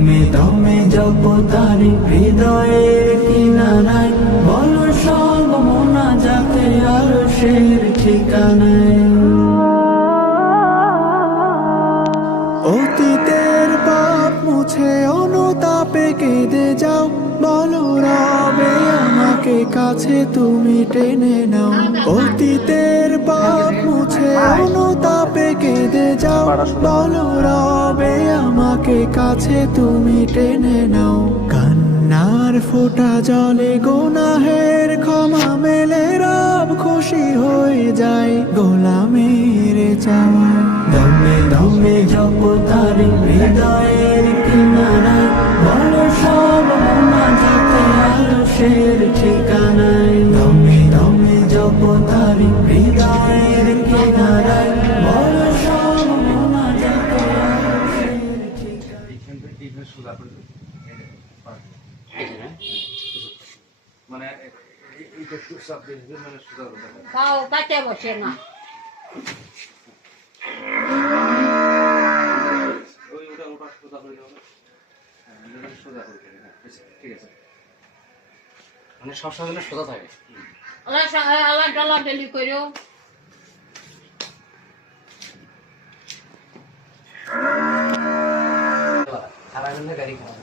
দমে দমে জপ তারি হৃদয়ের কিনারায় বলো সব মোনাজাতে আরশের ঠিকানায়। অতীতের পাপ মুছে অনুতাপে কেঁদে যাও, বলো রবে আমাকে কাছে তুমি টেনে নাও। অতীতের পাপ মুছে অনুতাপে কেঁদে যাও, বলো রবে আমাকে কাছে তুমি টেনে নাও। কান্নার ফোঁটা জলে গুনাহের ক্ষমা মেলে, রব খুশি হয়ে যায় গোলামের চাওয়ায়। দমে দমে জপ তারি হৃদয়ের কিনারায় বলো সব মোনাজাতে আরশের ঠিকানায়। দমে দমে জপ তারি হৃদয়ের কিনারায় বলো সব মোনাজাতে আরশের ঠিকানায়। মানে এইটা সুসাব দেখবে মানে সুদা তাও কাটে বসে না। ওই ওটা ওটা সুদা করে দেবো, হ্যাঁ সুদা করে দেবে, হ্যাঁ ঠিক আছে। মানে সবসময় সোজা থাকে। আল্লাহ ডলা ডেলি করো। খারাপ গাড়ি খারাপ